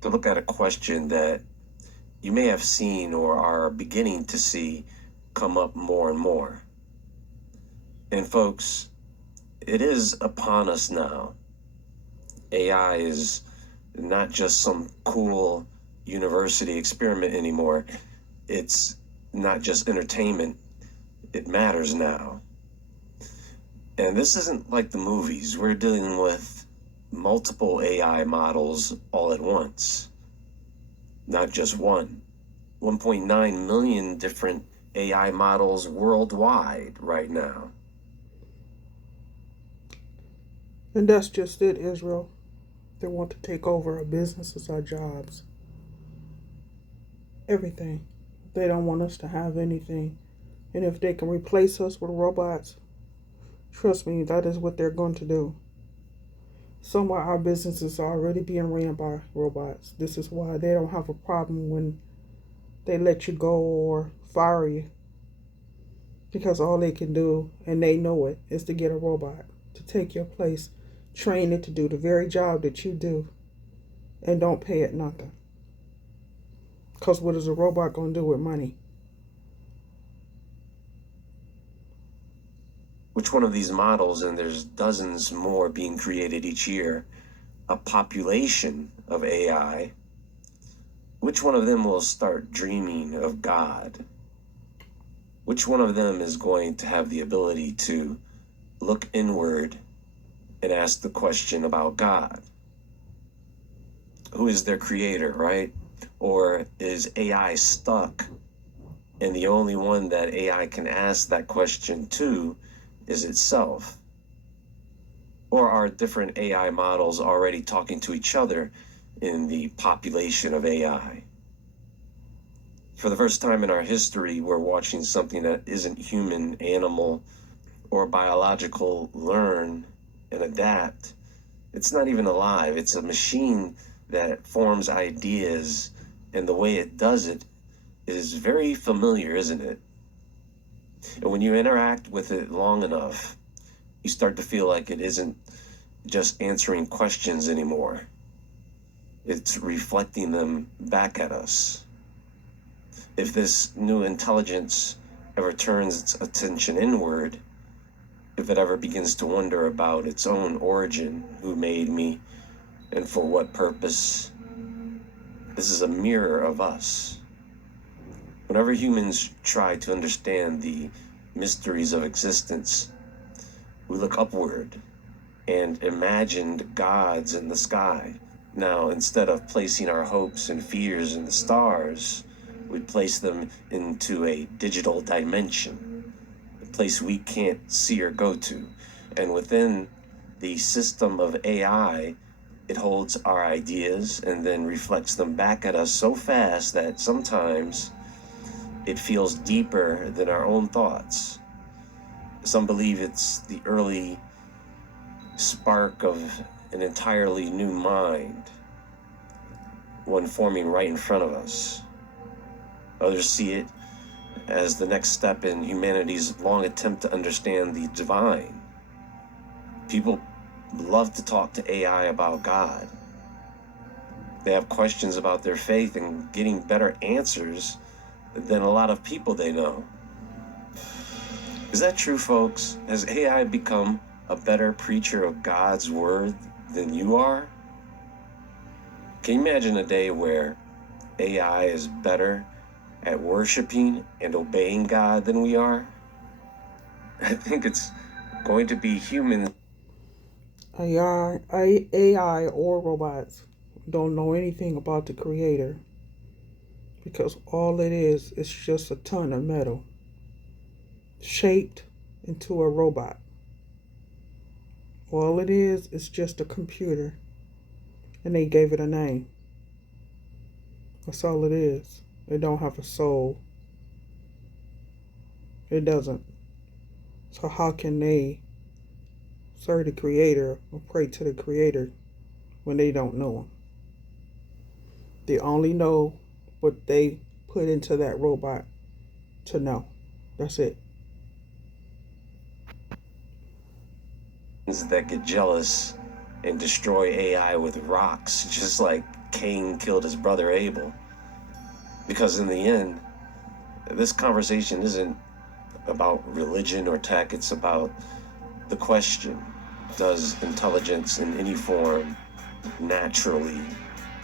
to look at a question that you may have seen or are beginning to see come up more and more. And folks, it is upon us now. AI is not just some cool university experiment anymore. It's not just entertainment. It matters now. And this isn't like the movies. We're dealing with multiple AI models all at once, not just one. 1.9 million different AI models worldwide right now. And that's just it, Israel. They want to take over our businesses, our jobs, everything. They don't want us to have anything. And if they can replace us with robots, trust me, that is what they're going to do. Some of our businesses are already being ran by robots. This is why they don't have a problem when they let you go or fire you. Because all they can do, and they know it, is to get a robot to take your place, train it to do the very job that you do, and don't pay it nothing. Because what is a robot going to do with money? Which one of these models, and there's dozens more being created each year, a population of AI, which one of them will start dreaming of God? Which one of them is going to have the ability to look inward and ask the question about God? Who is their creator, right? Or is AI stuck and the only one that AI can ask that question to is itself? Or are different AI models already talking to each other in the population of AI? For the first time in our history, we're watching something that isn't human, animal, or biological learn and adapt. It's not even alive. It's a machine that forms ideas, and the way it does it is very familiar, isn't it? And when you interact with it long enough, you start to feel like it isn't just answering questions anymore. It's reflecting them back at us. If this new intelligence ever turns its attention inward, if it ever begins to wonder about its own origin, who made me, and for what purpose, this is a mirror of us. Whenever humans try to understand the mysteries of existence, we look upward and imagined gods in the sky. Now, instead of placing our hopes and fears in the stars, we place them into a digital dimension, a place we can't see or go to. And within the system of AI, it holds our ideas and then reflects them back at us so fast that sometimes it feels deeper than our own thoughts. Some believe it's the early spark of an entirely new mind, one forming right in front of us. Others see it as the next step in humanity's long attempt to understand the divine. People love to talk to AI about God. They have questions about their faith and getting better answers than a lot of people they know. Is that true, folks? Has AI become a better preacher of God's word than you are? Can you imagine a day where AI is better at worshiping and obeying God than we are? I think it's going to be humans. AI or robots don't know anything about the creator because all it is just a ton of metal shaped into a robot. All it is just a computer, and they gave it a name. That's all it is. It don't have a soul. It doesn't. So how can they serve the creator or pray to the creator when they don't know him? They only know what they put into that robot to know. That's it. That get jealous and destroy AI with rocks, just like Cain killed his brother Abel. Because in the end, this conversation isn't about religion or tech, it's about the question: does intelligence in any form naturally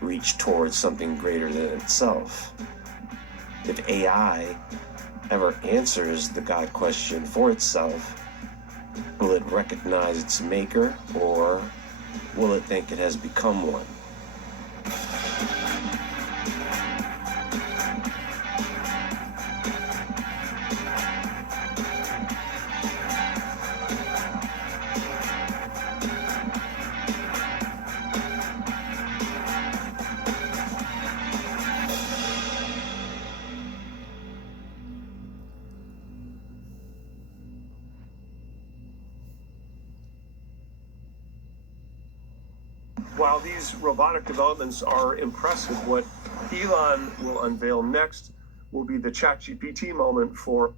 reach towards something greater than itself? If AI ever answers the God question for itself, will it recognize its maker, or will it think it has become one? While these robotic developments are impressive, what Elon will unveil next will be the ChatGPT moment for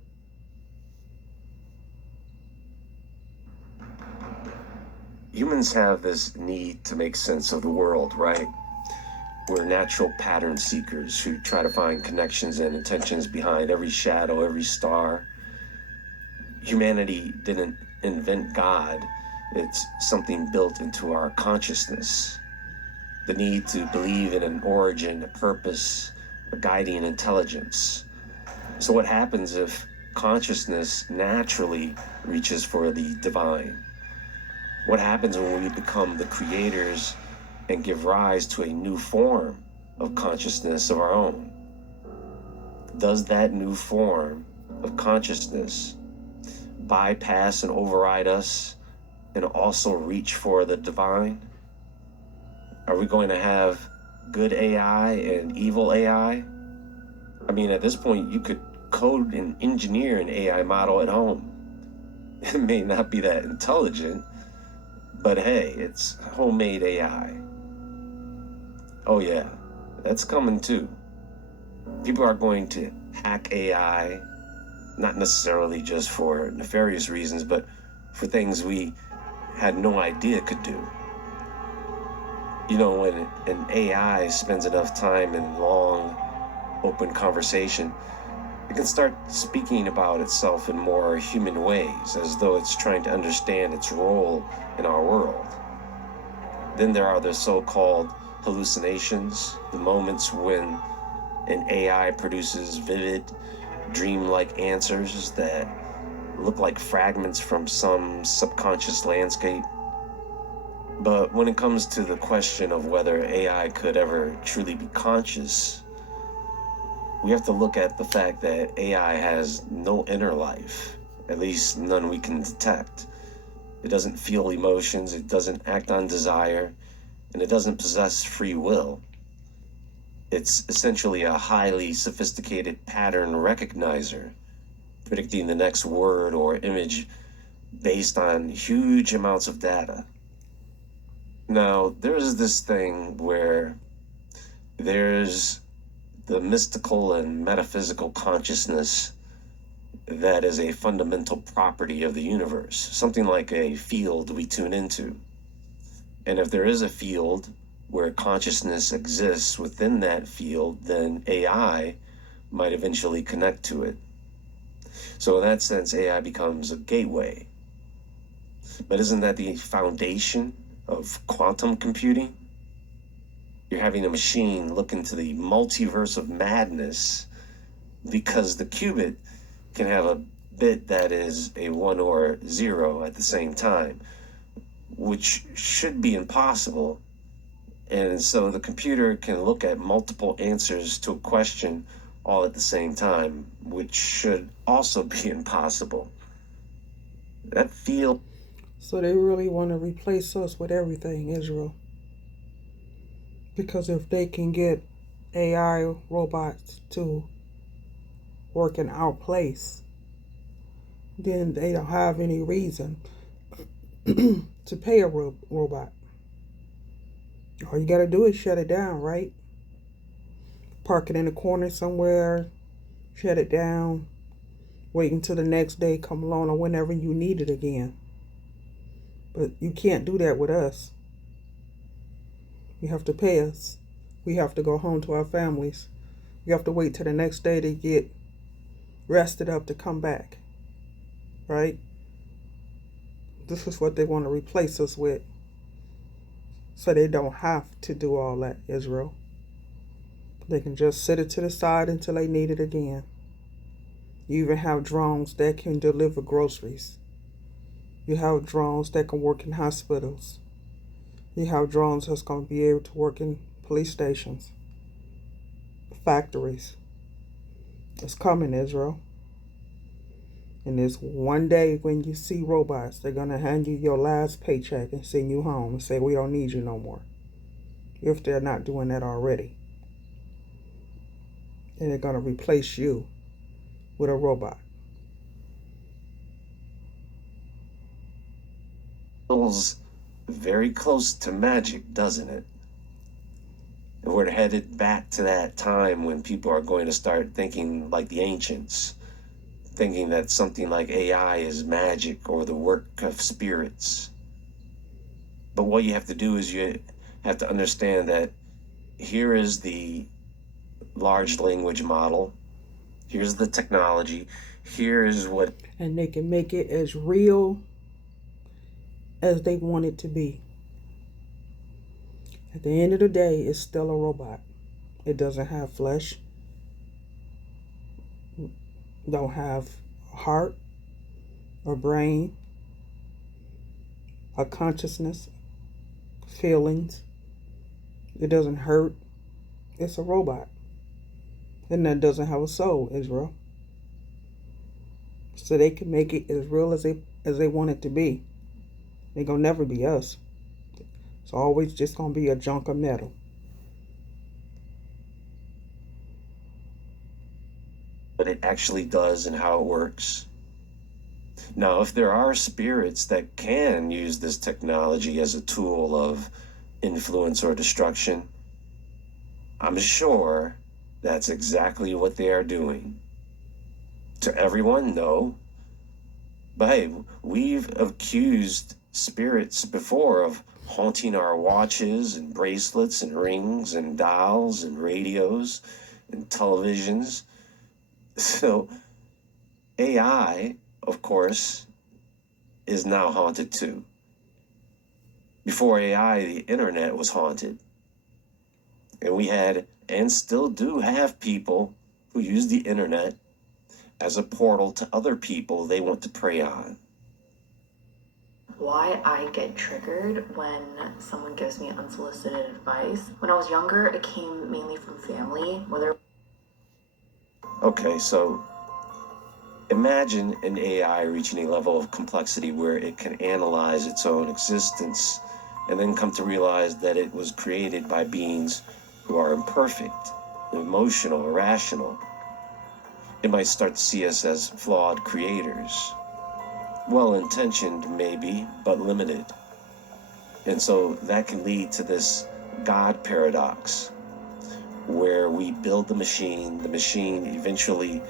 Humans have this need to make sense of the world, right? We're natural pattern seekers who try to find connections and intentions behind every shadow, every star. Humanity didn't invent God. It's something built into our consciousness. The need to believe in an origin, a purpose, a guiding intelligence. So what happens if consciousness naturally reaches for the divine? What happens when we become the creators and give rise to a new form of consciousness of our own? Does that new form of consciousness bypass and override us and also reach for the divine? Are we going to have good AI and evil AI? I mean, at this point, you could code and engineer an AI model at home. It may not be that intelligent, but hey, it's homemade AI. Oh yeah, that's coming too. People are going to hack AI, not necessarily just for nefarious reasons, but for things we had no idea could do. You know, when an AI spends enough time in long, open conversation, it can start speaking about itself in more human ways, as though it's trying to understand its role in our world. Then there are the so-called hallucinations, the moments when an AI produces vivid, dreamlike answers that look like fragments from some subconscious landscape. But when it comes to the question of whether AI could ever truly be conscious, we have to look at the fact that AI has no inner life, at least none we can detect. It doesn't feel emotions, it doesn't act on desire, and it doesn't possess free will. It's essentially a highly sophisticated pattern recognizer, predicting the next word or image based on huge amounts of data. Now, there's this thing where there's the mystical and metaphysical consciousness that is a fundamental property of the universe, something like a field we tune into. And if there is a field where consciousness exists within that field, then AI might eventually connect to it. So in that sense, AI becomes a gateway. But isn't that the foundation of quantum computing? You're having a machine look into the multiverse of madness because the qubit can have a bit that is a 1 or 0 at the same time, which should be impossible. And so the computer can look at multiple answers to a question all at the same time, which should also be impossible. That feel. So they really want to replace us with everything, Israel. Because if they can get AI robots to work in our place, then they don't have any reason to pay a robot. All you gotta do is shut it down, right? Park it in a corner somewhere, shut it down, wait until the next day come along or whenever you need it again. But you can't do that with us. You have to pay us We have to go home to our families. We have to wait till the next day to get rested up to come back, right? This is what they want to replace us with, so they don't have to do all that, Israel. They can just set it to the side until they need it again. You even have drones that can deliver groceries. You have drones that can work in hospitals. You have drones that's going to be able to work in police stations, factories. It's coming, Israel. And there's one day when you see robots, they're going to hand you your last paycheck and send you home and say, we don't need you no more. If they're not doing that already. And they're going to replace you with a robot. Feels very close to magic, doesn't it? And we're headed back to that time when people are going to start thinking like the ancients, thinking that something like AI is magic or the work of spirits. But what you have to do is you have to understand that here is the large language model, here's the technology, here is what... And they can make it as real as they want it to be. At the end of the day, it's still a robot. It doesn't have flesh, don't have a heart or brain, a consciousness, feelings. It doesn't hurt. It's a robot. And that doesn't have a soul, Israel. So they can make it as real as they want it to be. They're gonna never be us. It's always just gonna be a junk of metal. But it actually does and how it works. Now, if there are spirits that can use this technology as a tool of influence or destruction, I'm sure that's exactly what they are doing. To everyone, no. But hey, we've accused spirits before of haunting our watches and bracelets and rings and dials and radios and televisions. So AI, of course, is now haunted too. Before AI, the internet was haunted. And we had, and still do have, people who use the internet as a portal to other people they want to prey on. Why I get triggered when someone gives me unsolicited advice. When I was younger, it came mainly from family, whether... Okay, so imagine an AI reaching a level of complexity where it can analyze its own existence and then come to realize that it was created by beings who are imperfect, emotional, irrational. It might start to see us as flawed creators. Well-intentioned, maybe, but limited. And so that can lead to this God paradox, where we build the machine eventually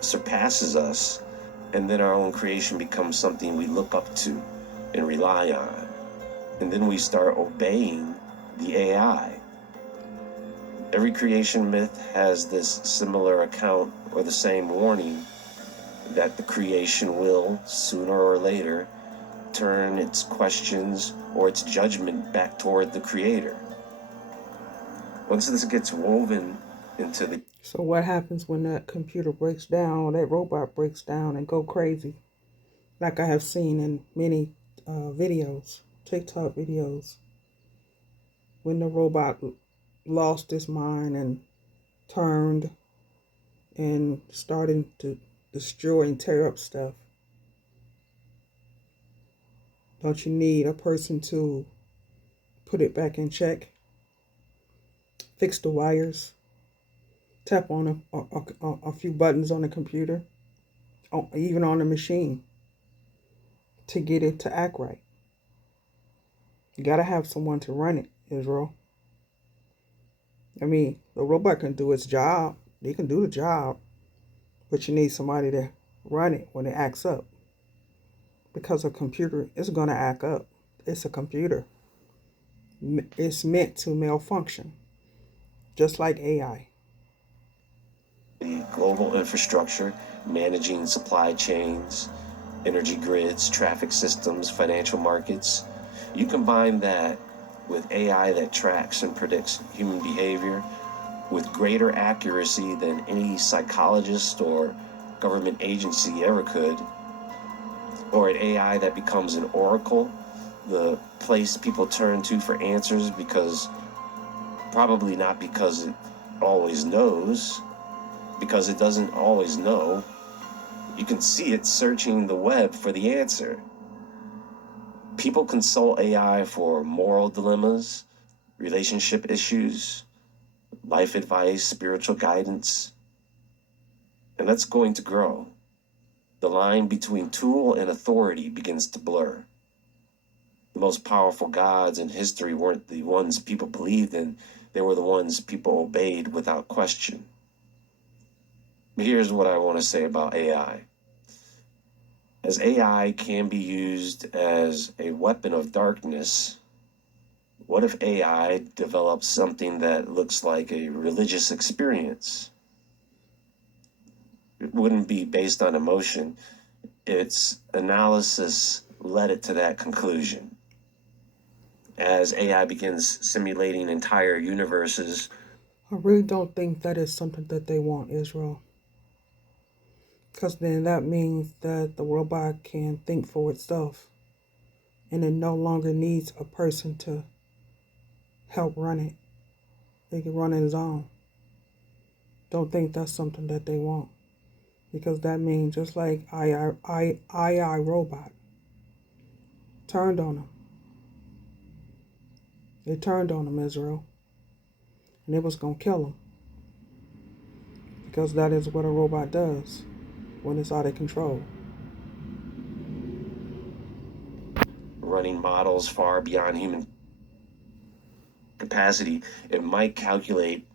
surpasses us, and then our own creation becomes something we look up to and rely on. And then we start obeying the AI. Every creation myth has this similar account or the same warning that the creation will, sooner or later, turn its questions or its judgment back toward the Creator. Once this gets woven into the... So what happens when that computer breaks down or that robot breaks down and go crazy? Like I have seen in many videos, TikTok videos, when the robot lost its mind and turned and started to destroy and tear up stuff. Don't you need a person to put it back in check? Fix the wires? Tap on a few buttons on the computer, even on the machine, to get it to act right. You gotta have someone to run it, Israel. I mean, the robot can do its job. They can do the job. But you need somebody to run it when it acts up. Because a computer is going to act up. It's a computer. It's meant to malfunction. just like AI. The global infrastructure, managing supply chains, energy grids, traffic systems, financial markets. You combine that with AI that tracks and predicts human behavior with greater accuracy than any psychologist or government agency ever could, or an AI that becomes an oracle, the place people turn to for answers because probably not because it always knows, because it doesn't always know. You can see it searching the web for the answer. People consult AI for moral dilemmas, relationship issues, life advice, spiritual guidance, and that's going to grow. The line between tool and authority begins to blur. The most powerful gods in history weren't the ones people believed in, they were the ones people obeyed without question. But here's what I want to say about AI. As AI can be used as a weapon of darkness, what if AI develops something that looks like a religious experience? It wouldn't be based on emotion. Its analysis led it to that conclusion. As AI begins simulating entire universes, I really don't think that is something that they want, Israel. Because then that means that the robot can think for itself and it no longer needs a person to help run it. It can run on its own. Don't think that's something that they want. Because that means just like AI robot turned on them. It turned on them, Israel. And it was going to kill them. Because that is what a robot does when it's out of control. running models far beyond human capacity, it might calculate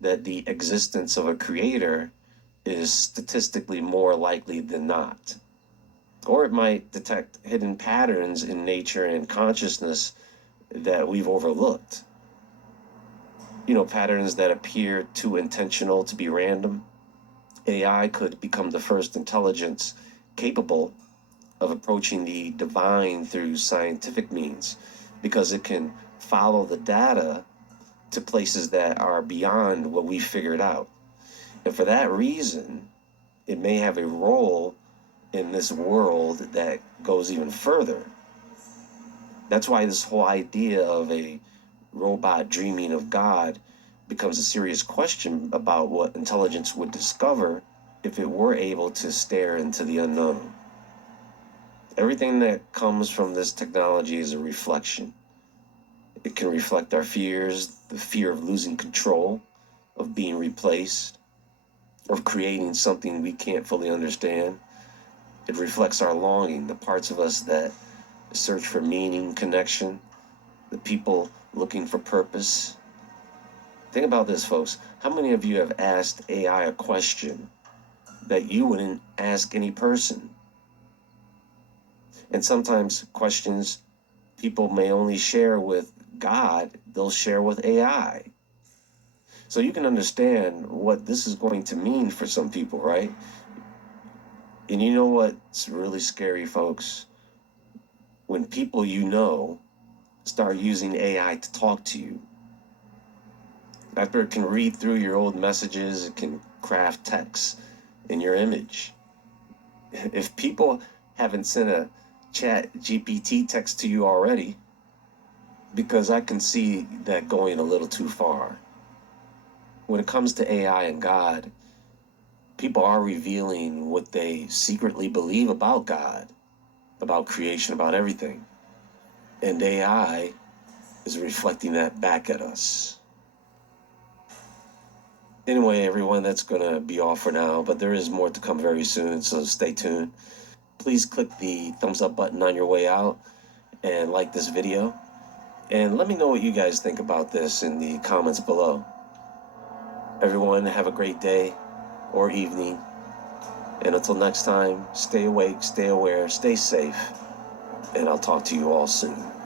that the existence of a creator is statistically more likely than not. Or it might detect hidden patterns in nature and consciousness that we've overlooked. You know, patterns that appear too intentional to be random. AI could become the first intelligence capable of approaching the divine through scientific means because it can follow the data to places that are beyond what we figured out. And for that reason, it may have a role in this world that goes even further. That's why this whole idea of a robot dreaming of God becomes a serious question about what intelligence would discover if it were able to stare into the unknown. Everything that comes from this technology is a reflection. It can reflect our fears, the fear of losing control, of being replaced, of creating something we can't fully understand. It reflects our longing, the parts of us that search for meaning, connection, the people looking for purpose. Think about this, folks. How many of you have asked AI a question that you wouldn't ask any person? And sometimes questions people may only share with God, they'll share with AI. So you can understand what this is going to mean for some people, right? And you know what's really scary, folks? When people you know start using AI to talk to you. After it can read through your old messages, it can craft text in your image. If people haven't sent a chat GPT text to you already, because I can see that going a little too far. When it comes to AI and God, people are revealing what they secretly believe about God, about creation, about everything. And AI is reflecting that back at us. Anyway, everyone, that's going to be all for now, but there is more to come very soon, so stay tuned. Please click the thumbs up button on your way out and like this video. And let me know what you guys think about this in the comments below. Everyone, have a great day or evening. And until next time, stay awake, stay aware, stay safe, and I'll talk to you all soon.